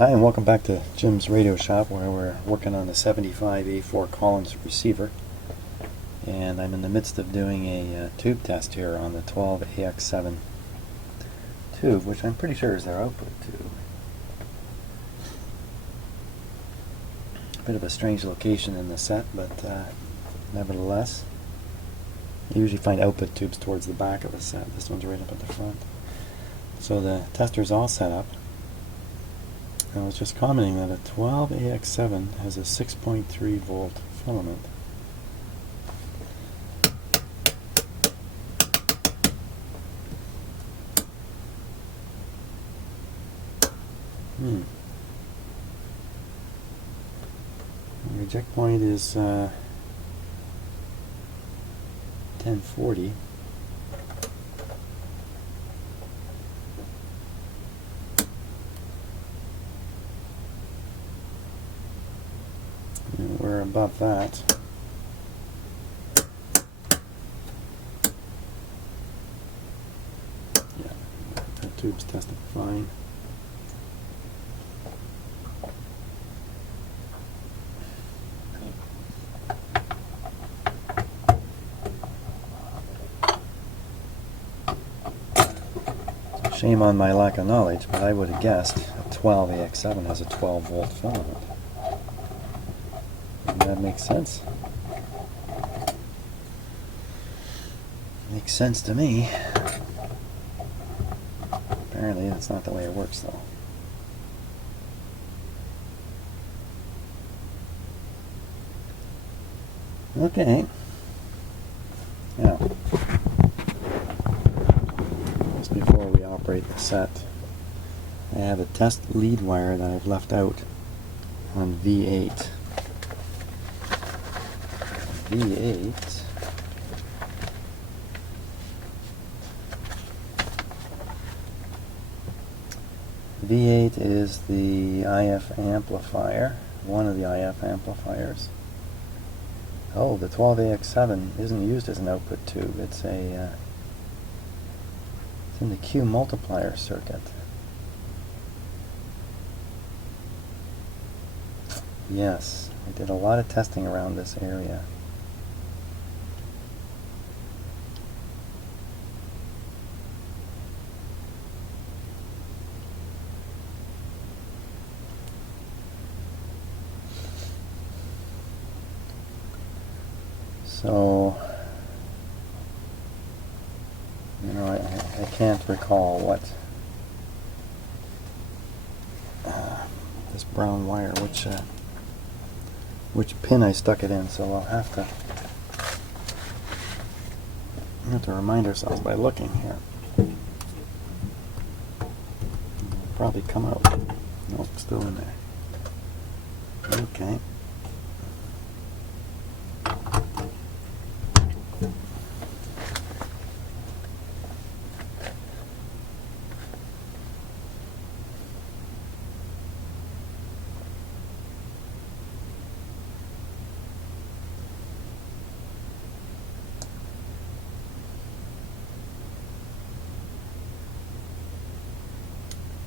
Hi, and welcome back to Jim's Radio Shop, where we're working on the 75 A4 Collins receiver. And I'm in the midst of doing a tube test here on the 12 AX7 tube, which I'm pretty sure is their output tube. A bit of a strange location in the set, but nevertheless, you usually find output tubes towards the back of the set. This one's right up at the front. So the tester's all set up. I was just commenting that a 12 AX7 has a 6.3 volt filament. The reject point is 1040. We're above that. Yeah, that tube's testing fine. Shame on my lack of knowledge, but I would have guessed a 12 AX7 has a 12 volt filament. Doesn't that make sense? Makes sense to me. Apparently that's not the way it works though. Okay. Now, just before we operate the set, I have a test lead wire that I've left out on V8. V8 V8 is the IF amplifier, one of the IF amplifiers. Oh, the 12AX7 isn't used as an output tube. It's a it's in the Q multiplier circuit. Yes, I did a lot of testing around this area. So, you know, I can't recall what this brown wire, which pin I stuck it in. So we'll have to remind ourselves by looking here. It'll probably come out. Nope, still in there. Okay.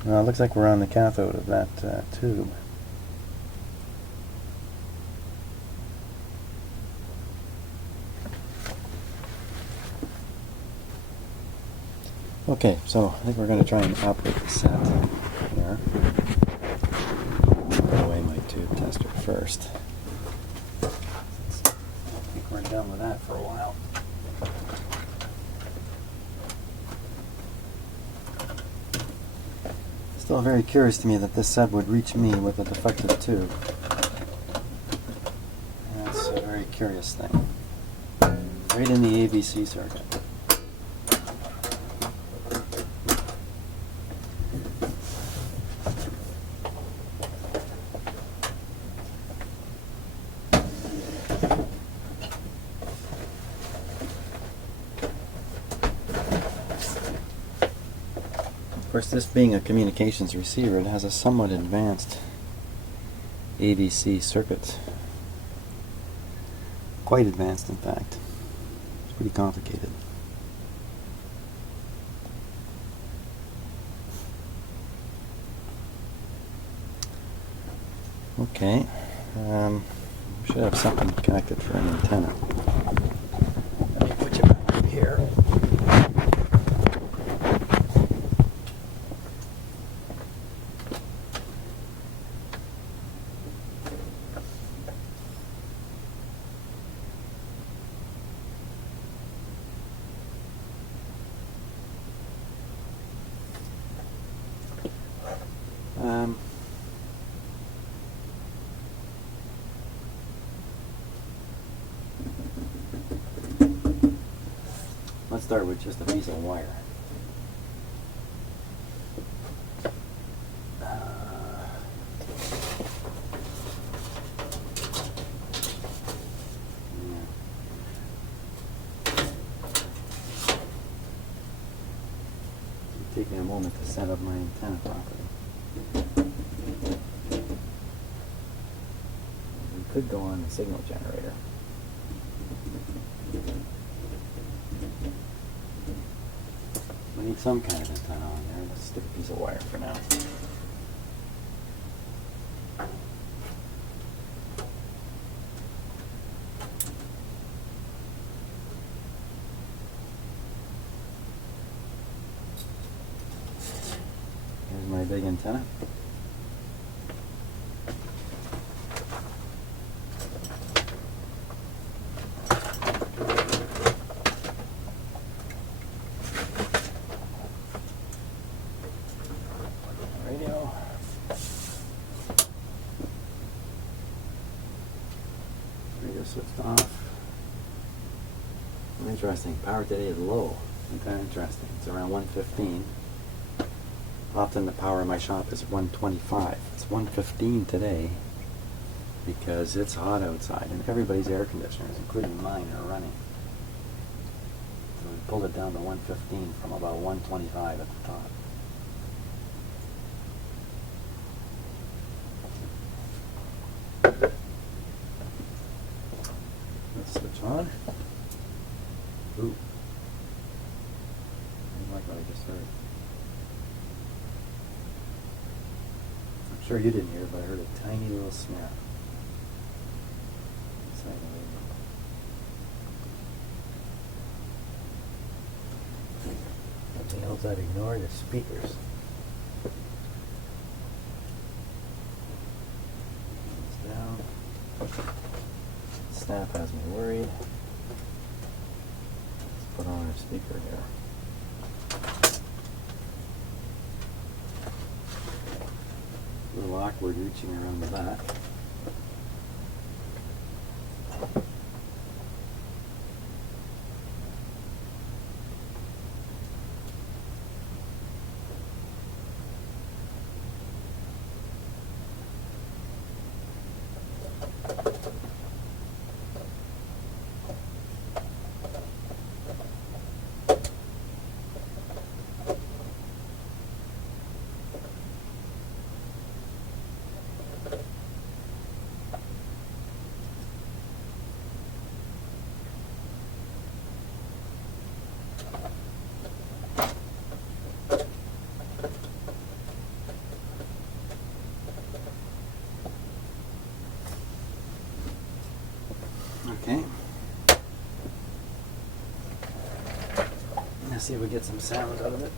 Well, it looks like we're on the cathode of that tube. Okay, so I think we're going to try and operate the set here. Put away my tube tester first. I think we're done with that for a while. Still very curious to me that this set would reach me with a defective tube. That's a very curious thing. Right in the ABC circuit. Of course, this being a communications receiver, it has a somewhat advanced AVC circuit. Quite advanced, in fact. It's pretty complicated. Okay. We should have something connected for an antenna. Let me put you back here. Let's start with just a piece of wire. Take me a moment to set up my antenna properly. We could go on the signal generator. We need some kind of antenna on there. Let's stick a piece of wire for now. Here's my big antenna. Radio. Radio switched off. Interesting. Power today is low. Isn't that interesting? It's around 115. Often the power in my shop is 125. It's 115 today because it's hot outside and everybody's air conditioners, including mine, are running. So we pulled it down to 115 from about 125 at the top. Let's switch on. Ooh. I didn't like what I just heard. I'm sure you didn't hear it, but I heard a tiny little snap. Inside the radio. Nothing else I'd ignore the speakers. It's down. Snap has me worried. Let's put on our speaker here. A little awkward reaching around the back. Okay. Let's see if we get some sound out of it.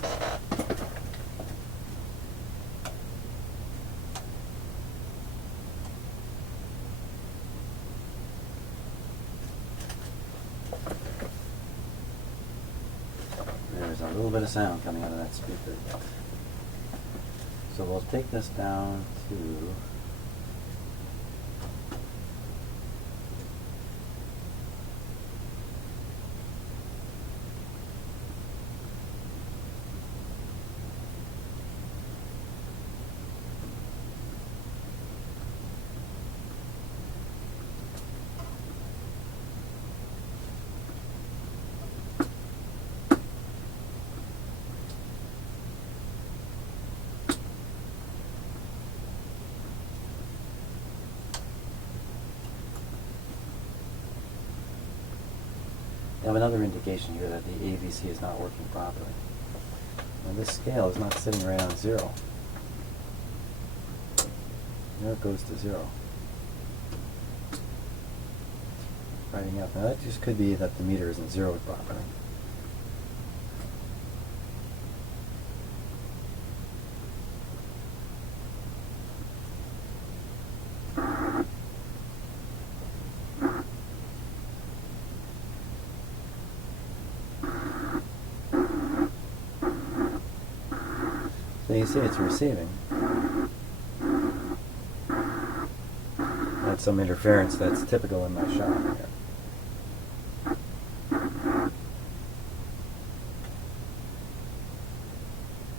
There's a little bit of sound coming out of that speaker. So we'll take this down to I have another indication here that the AVC is not working properly. Now this scale is not sitting right on 0. Now it goes to 0. Writing up. Now that just could be that the meter isn't zeroed properly. So you see it's receiving. That's some interference that's typical in my shop here.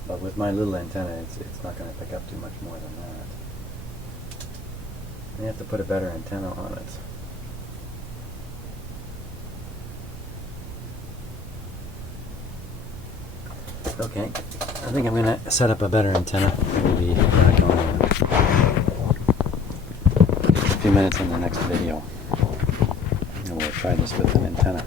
But with my little antenna, it's not going to pick up too much more than that. You have to put a better antenna on it. Okay, I think I'm going to set up a better antenna. We'll be back on a few minutes in the next video. And we'll try this with an antenna.